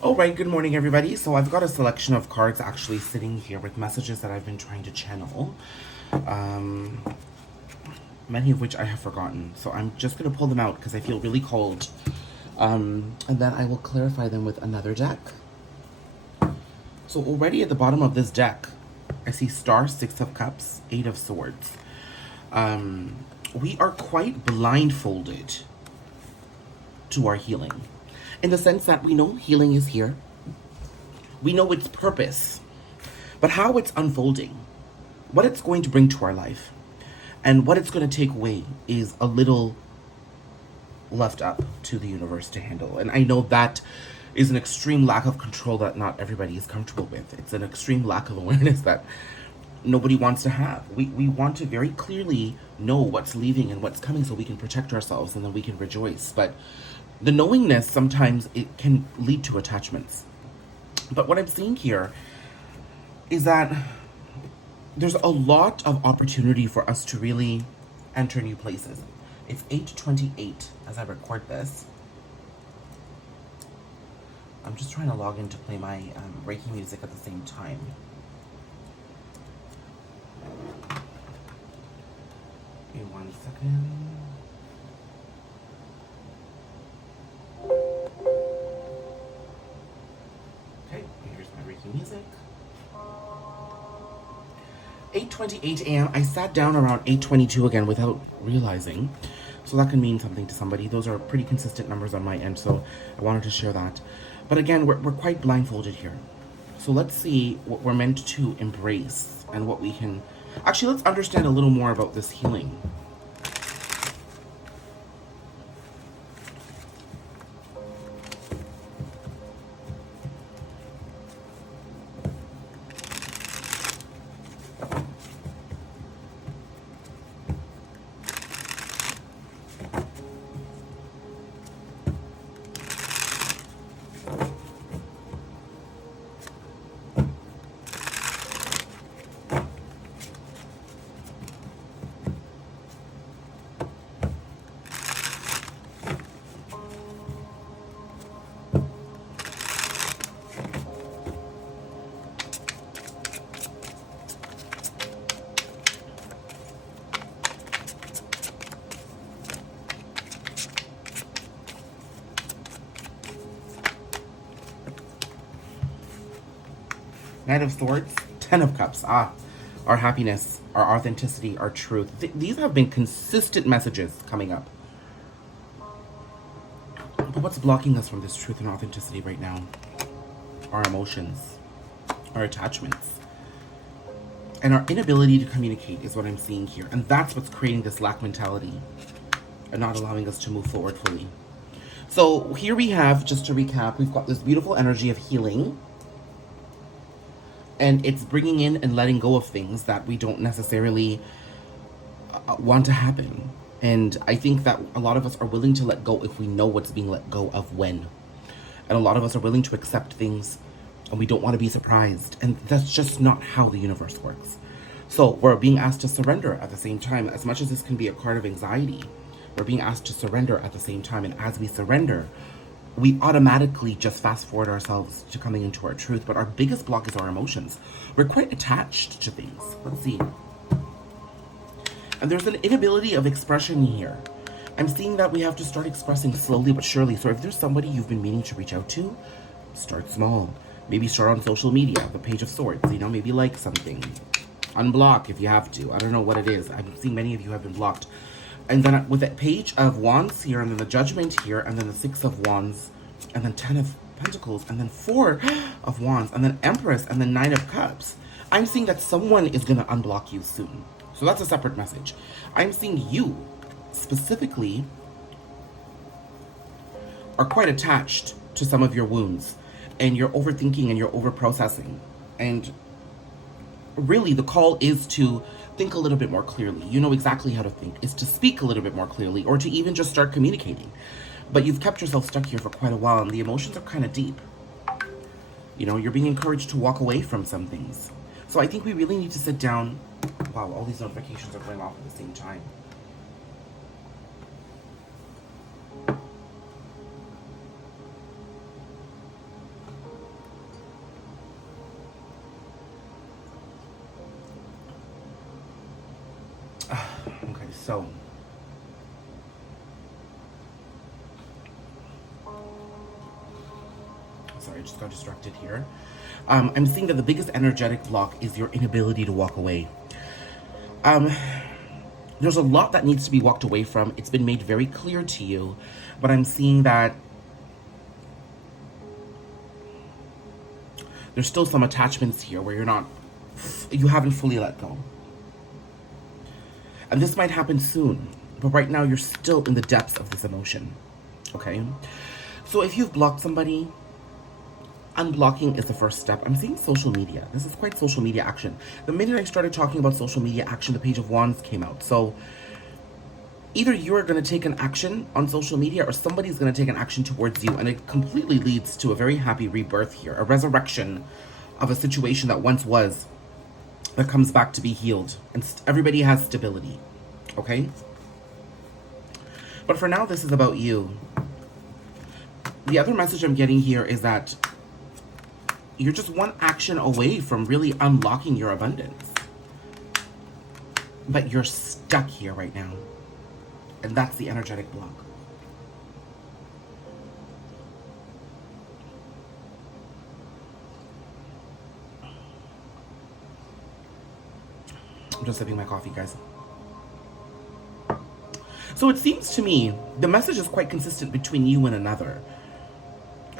All right, good morning, everybody. So I've got a selection of cards actually sitting here with messages that I've been trying to channel, um, many of which I have forgotten. So I'm just going to pull them out because I feel really cold. And then I will clarify them with another deck. So already at the bottom of this deck, I see Star, Six of Cups, Eight of Swords. We are quite blindfolded to our healing, in the sense that we know healing is here. We know its purpose, but how it's unfolding, what it's going to bring to our life, and what it's going to take away is a little left up to the universe to handle. And I know that is an extreme lack of control that not everybody is comfortable with. It's an extreme lack of awareness that nobody wants to have. We want to very clearly know what's leaving and what's coming so we can protect ourselves and then we can rejoice. But the knowingness, sometimes it can lead to attachments. But what I'm seeing here is that there's a lot of opportunity for us to really enter new places. It's 8:28 as I record this. I'm just trying to log in to play my Reiki music at the same time. Give me 1 second. Okay, here's my Reiki music. 8:28 a.m. I sat down around 8:22 again without realizing. So that can mean something to somebody. Those are pretty consistent numbers on my end, so I wanted to share that. But again, we're quite blindfolded here. So let's see what we're meant to embrace and what we can... Actually, let's understand a little more about this healing. Knight of Swords, Ten of Cups. Our happiness, our authenticity, our truth. These have been consistent messages coming up. But what's blocking us from this truth and authenticity right now? Our emotions, our attachments, and our inability to communicate is what I'm seeing here. And that's what's creating this lack mentality and not allowing us to move forward fully. So here we have, just to recap, we've got this beautiful energy of healing. And it's bringing in and letting go of things that we don't necessarily want to happen. And I think that a lot of us are willing to let go if we know what's being let go of when. And a lot of us are willing to accept things and we don't want to be surprised. And that's just not how the universe works. So we're being asked to surrender at the same time. As much as this can be a card of anxiety, we're being asked to surrender at the same time. And as we surrender, we automatically just fast forward ourselves to coming into our truth. But our biggest block is our emotions. We're quite attached to things. Let's see. And there's an inability of expression here. I'm seeing that we have to start expressing slowly but surely. So if there's somebody you've been meaning to reach out to, start small. Maybe start on social media, the Page of Swords, maybe like something. Unblock if you have to. I don't know what it is. I'm seeing many of you have been blocked. And then with that Page of Wands here, and then the Judgment here, and then the Six of Wands, and then Ten of Pentacles, and then Four of Wands, and then Empress, and then Nine of Cups. I'm seeing that someone is going to unblock you soon. So that's a separate message. I'm seeing you, specifically, are quite attached to some of your wounds. And you're overthinking and you're overprocessing. And really, the call is to think a little bit more clearly. You know exactly how to think. Is to speak a little bit more clearly, or to even just start communicating. But you've kept yourself stuck here for quite a while, and the emotions are kind of deep. You're being encouraged to walk away from some things. So I think we really need to sit down. Wow, all these notifications are going off at the same time. So, sorry, I just got distracted here. I'm seeing that the biggest energetic block is your inability to walk away. There's a lot that needs to be walked away from. It's been made very clear to you, but I'm seeing that there's still some attachments here where you haven't fully let go. And this might happen soon, but right now you're still in the depths of this emotion, okay? So if you've blocked somebody, unblocking is the first step. I'm seeing social media. This is quite social media action. The minute I started talking about social media action, the Page of Wands came out. So either you're going to take an action on social media or somebody's going to take an action towards you, and it completely leads to a very happy rebirth here, a resurrection of a situation that once was, that comes back to be healed, and everybody has stability, okay? But for now, this is about you. The other message I'm getting here is that you're just one action away from really unlocking your abundance. But you're stuck here right now. And that's the energetic block. I'm just sipping my coffee, guys. So it seems to me the message is quite consistent between you and another.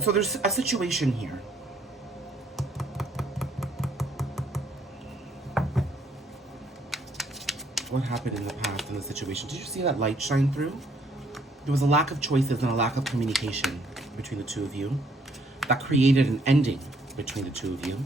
So there's a situation here. What happened in the past in the situation? Did you see that light shine through? There was a lack of choices and a lack of communication between the two of you that created an ending between the two of you.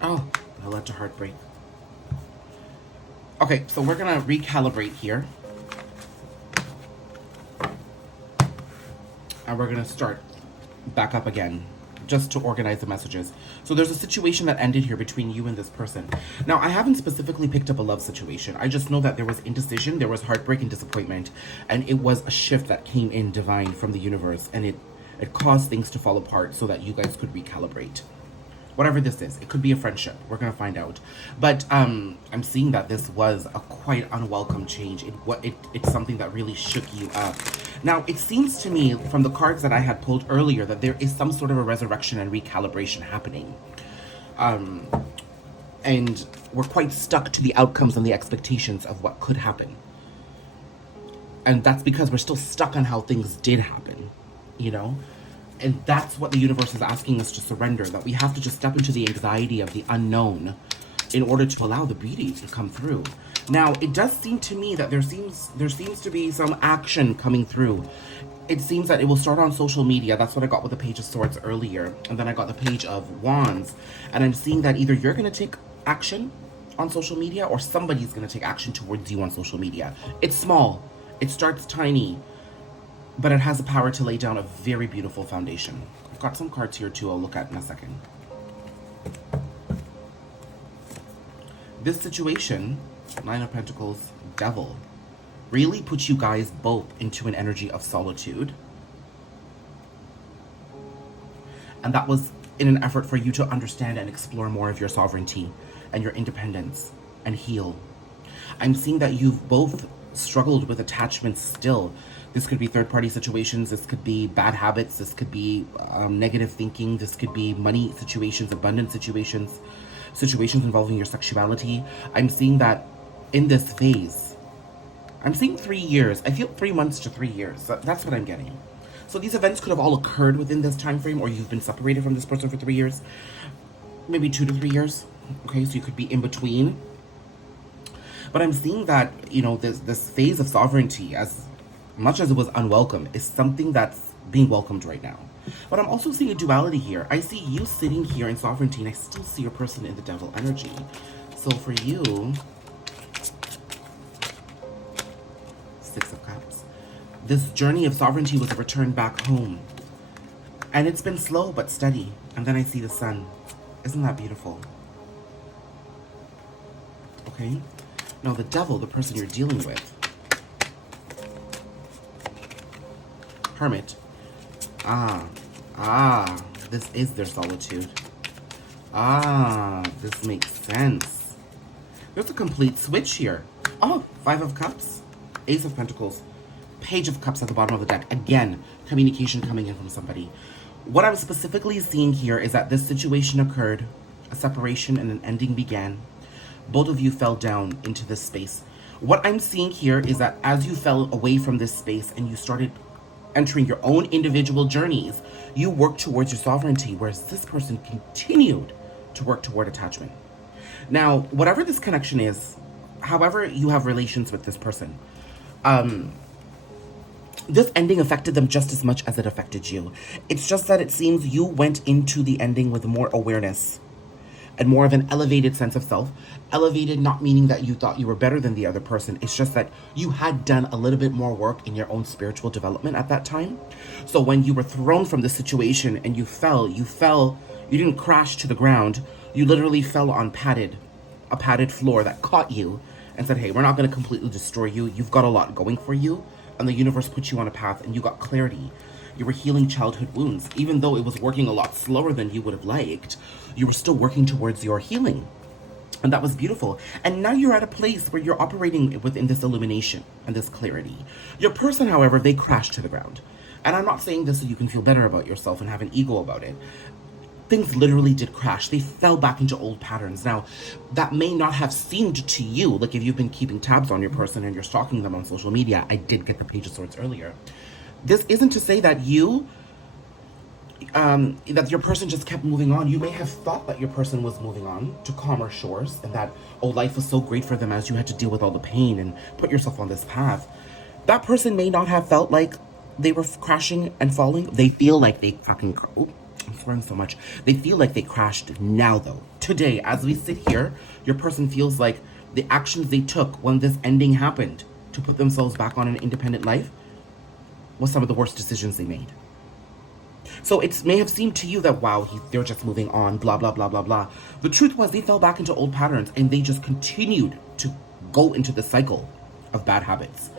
Oh, that led to heartbreak. Okay, so we're gonna recalibrate here. And we're gonna start back up again, just to organize the messages. So there's a situation that ended here between you and this person. Now, I haven't specifically picked up a love situation. I just know that there was indecision, there was heartbreak and disappointment, and it was a shift that came in divine from the universe, and it caused things to fall apart so that you guys could recalibrate. Whatever this is, it could be a friendship. We're gonna find out. But I'm seeing that this was a quite unwelcome change. It's something that really shook you up. Now, it seems to me from the cards that I had pulled earlier that there is some sort of a resurrection and recalibration happening. And we're quite stuck to the outcomes and the expectations of what could happen. And that's because we're still stuck on how things did happen, you know? And that's what the universe is asking us to surrender, that we have to just step into the anxiety of the unknown in order to allow the beauty to come through. Now, it does seem to me that there seems to be some action coming through. It seems that it will start on social media. That's what I got with the Page of Swords earlier. And then I got the Page of Wands. And I'm seeing that either you're going to take action on social media or somebody's going to take action towards you on social media. It's small. It starts tiny. But it has the power to lay down a very beautiful foundation. I've got some cards here too I'll look at in a second. This situation, Nine of Pentacles, Devil, really puts you guys both into an energy of solitude. And that was in an effort for you to understand and explore more of your sovereignty and your independence and heal. I'm seeing that you've both struggled with attachments still. This could be third-party situations, this could be bad habits, this could be negative thinking, this could be money situations, abundance situations, situations involving your sexuality. I'm seeing that in this phase, I'm seeing 3 years. I feel 3 months to 3 years. That's what I'm getting. So these events could have all occurred within this time frame, or you've been separated from this person for 3 years. Maybe 2 to 3 years. Okay, so you could be in between. But I'm seeing that, you know, this phase of sovereignty, as much as it was unwelcome, is something that's being welcomed right now. But I'm also seeing a duality here. I see you sitting here in sovereignty, and I still see your person in the Devil energy. So for you, Six of Cups. This journey of sovereignty was a return back home. And it's been slow but steady. And then I see the Sun. Isn't that beautiful? Okay. Now the devil, the person you're dealing with. Hermit. This is their solitude. This makes sense. There's a complete switch here. Oh, Five of Cups, Ace of Pentacles, Page of Cups at the bottom of the deck. Again, communication coming in from somebody. What I'm specifically seeing here is that this situation occurred, a separation and an ending began. Both of you fell down into this space. What I'm seeing here is that as you fell away from this space and you started entering your own individual journeys, you worked towards your sovereignty, whereas this person continued to work toward attachment. Now, whatever this connection is, however you have relations with this person, this ending affected them just as much as it affected you. It's just that it seems you went into the ending with more awareness and more of an elevated sense of self. Elevated not meaning that you thought you were better than the other person. It's just that you had done a little bit more work in your own spiritual development at that time. So when you were thrown from the situation and you fell, you didn't crash to the ground. You literally fell on a padded floor that caught you and said, hey, we're not going to completely destroy you. You've got a lot going for you. And the universe put you on a path and you got clarity. You were healing childhood wounds. Even though it was working a lot slower than you would have liked, you were still working towards your healing. And that was beautiful. And now you're at a place where you're operating within this illumination and this clarity. Your person, however, they crashed to the ground. And I'm not saying this so you can feel better about yourself and have an ego about it. Things literally did crash. They fell back into old patterns. Now, that may not have seemed to you, like if you've been keeping tabs on your person and you're stalking them on social media. I did get the Page of Swords earlier. This isn't to say that that your person just kept moving on. You may have thought that your person was moving on to calmer shores and that, oh, life was so great for them as you had to deal with all the pain and put yourself on this path. That person may not have felt like they were crashing and falling. They feel like they fucking... Oh, I'm swearing so much. They feel like they crashed now, though. Today, as we sit here, your person feels like the actions they took when this ending happened to put themselves back on an independent life was some of the worst decisions they made. So it may have seemed to you that, wow, they're just moving on, blah, blah, blah, blah, blah. The truth was they fell back into old patterns and they just continued to go into the cycle of bad habits.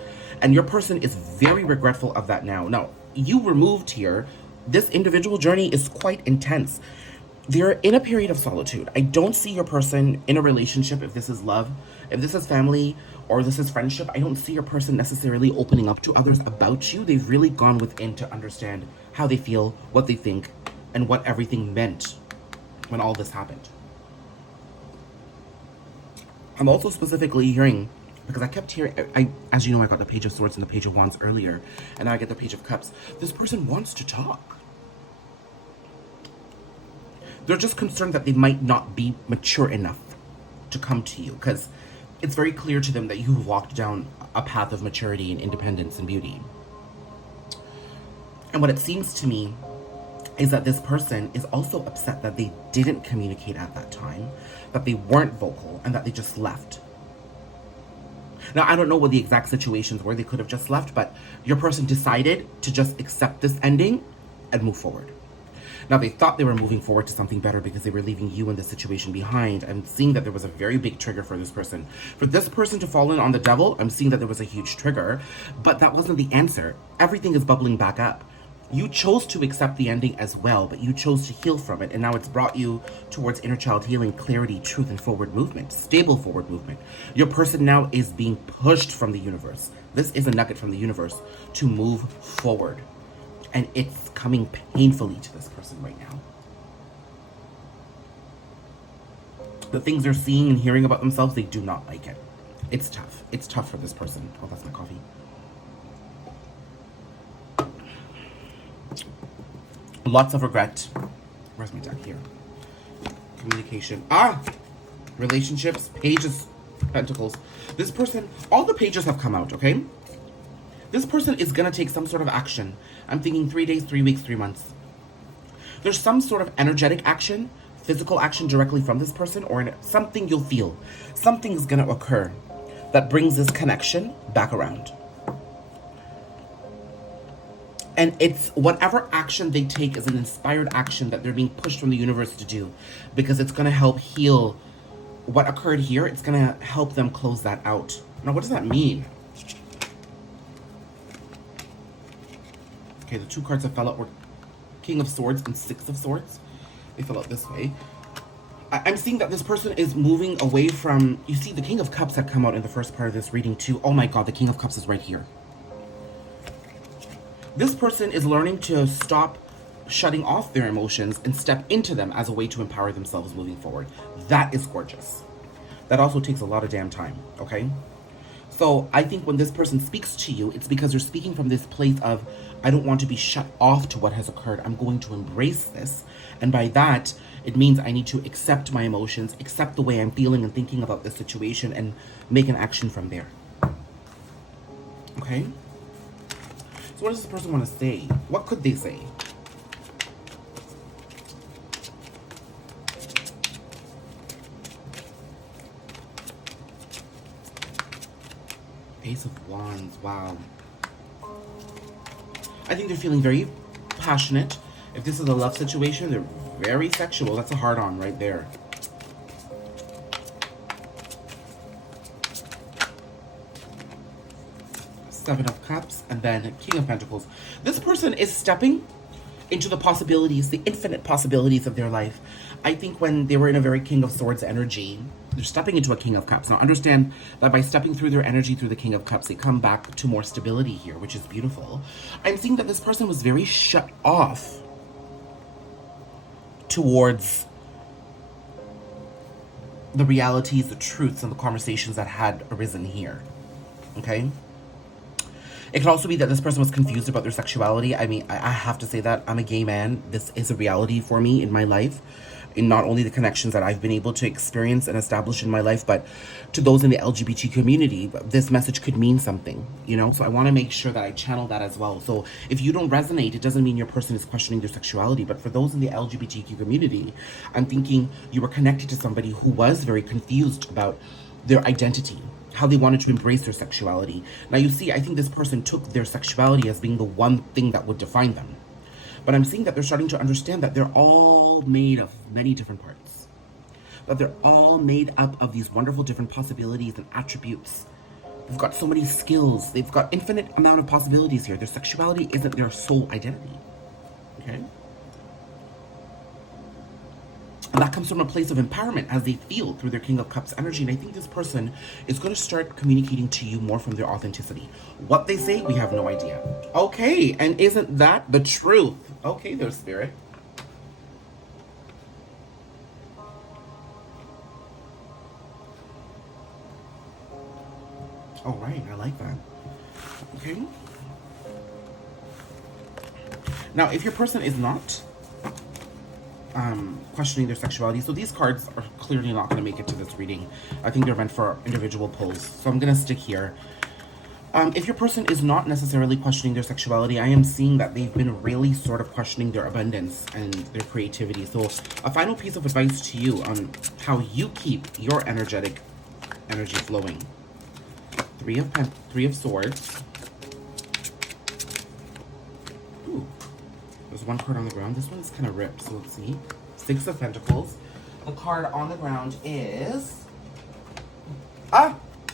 And your person is very regretful of that now. Now, you were moved here. This individual journey is quite intense. They're in a period of solitude. I don't see your person in a relationship, if this is love, if this is family, or this is friendship. I don't see your person necessarily opening up to others about you. They've really gone within to understand how they feel, what they think, and what everything meant when all this happened. I'm also specifically hearing, because I kept hearing, as you know, I got the Page of Swords and the Page of Wands earlier, and now I get the Page of Cups. This person wants to talk. They're just concerned that they might not be mature enough to come to you, because it's very clear to them that you've walked down a path of maturity and independence and beauty. And what it seems to me is that this person is also upset that they didn't communicate at that time, that they weren't vocal, and that they just left. Now, I don't know what the exact situations were. They could have just left, but your person decided to just accept this ending and move forward. Now, they thought they were moving forward to something better because they were leaving you in this situation behind. I'm seeing that there was a very big trigger for this person. For this person to fall in on the devil, I'm seeing that there was a huge trigger, but that wasn't the answer. Everything is bubbling back up. You chose to accept the ending as well, but you chose to heal from it, and now it's brought you towards inner child healing, clarity, truth, and forward movement, stable forward movement. Your person now is being pushed from the universe. This is a nugget from the universe to move forward. And it's coming painfully to this person right now. The things they're seeing and hearing about themselves, they do not like it. It's tough. It's tough for this person. Oh, that's my coffee. Lots of regret. Where's my deck here? Communication. Relationships. Pages. Pentacles. This person, all the pages have come out, okay? This person is going to take some sort of action. I'm thinking 3 days, 3 weeks, 3 months. There's some sort of energetic action, physical action directly from this person, or something you'll feel. Something is going to occur that brings this connection back around. And it's whatever action they take is an inspired action that they're being pushed from the universe to do, because it's going to help heal what occurred here. It's going to help them close that out. Now, what does that mean? Okay, the two cards that fell out were King of Swords and Six of Swords. They fell out this way. I'm seeing that this person is moving away from... You see, the King of Cups had come out in the first part of this reading too. Oh my god, the King of Cups is right here. This person is learning to stop shutting off their emotions and step into them as a way to empower themselves moving forward. That is gorgeous. That also takes a lot of damn time, okay? So I think when this person speaks to you, it's because they're speaking from this place of, I don't want to be shut off to what has occurred. I'm going to embrace this. And by that, it means I need to accept my emotions, accept the way I'm feeling and thinking about the situation, and make an action from there. Okay? So what does this person want to say? What could they say? Ace of Wands, wow. I think they're feeling very passionate. If this is a love situation, they're very sexual. That's a hard-on right there. Seven of Cups, and then King of Pentacles. This person is stepping into the possibilities, the infinite possibilities of their life. I think when they were in a very King of Swords energy, they're stepping into a King of Cups. Now understand that by stepping through their energy through the King of Cups, they come back to more stability here, which is beautiful. I'm seeing that this person was very shut off towards the realities, the truths, and the conversations that had arisen here. Okay? It could also be that this person was confused about their sexuality. I mean, I have to say that I'm a gay man. This is a reality for me in my life. In not only the connections that I've been able to experience and establish in my life, but to those in the LGBT community, this message could mean something, you know? So I want to make sure that I channel that as well. So if you don't resonate, it doesn't mean your person is questioning their sexuality. But for those in the LGBTQ community, I'm thinking you were connected to somebody who was very confused about their identity, how they wanted to embrace their sexuality. Now you see, I think this person took their sexuality as being the one thing that would define them. But I'm seeing that they're starting to understand that they're all made of many different parts. That they're all made up of these wonderful different possibilities and attributes. They've got so many skills. They've got infinite amount of possibilities here. Their sexuality isn't their sole identity. Okay? And that comes from a place of empowerment as they feel through their King of Cups energy. And I think this person is going to start communicating to you more from their authenticity. What they say, we have no idea. Okay, and isn't that the truth? Okay, there, Spirit. All right, I like that. Okay. Now, if your person is not questioning their sexuality, so these cards are clearly not going to make it to this reading. I think they're meant for individual pulls, so I'm going to stick here. If your person is not necessarily questioning their sexuality, I am seeing that they've been really sort of questioning their abundance and their creativity. So a final piece of advice to you on how you keep your energetic energy flowing. Three of Swords. Ooh. There's one card on the ground. This one's kind of ripped, so let's see. Six of Pentacles. The card on the ground is...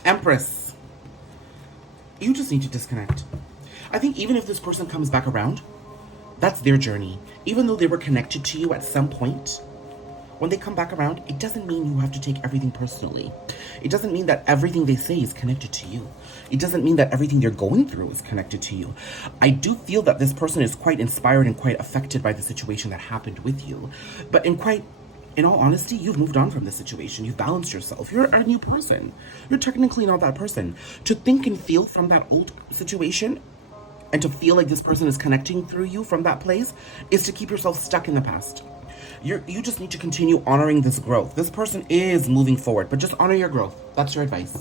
Empress. You just need to disconnect. I think even if this person comes back around, that's their journey. Even though they were connected to you at some point, when they come back around, it doesn't mean you have to take everything personally. It doesn't mean that everything they say is connected to you. It doesn't mean that everything they're going through is connected to you. I do feel that this person is quite inspired and quite affected by the situation that happened with you. But in all honesty, you've moved on from the situation. You've balanced yourself. You're a new person. You're technically not that person. To think and feel from that old situation and to feel like this person is connecting through you from that place is to keep yourself stuck in the past. You just need to continue honoring this growth. This person is moving forward, but just honor your growth. That's your advice.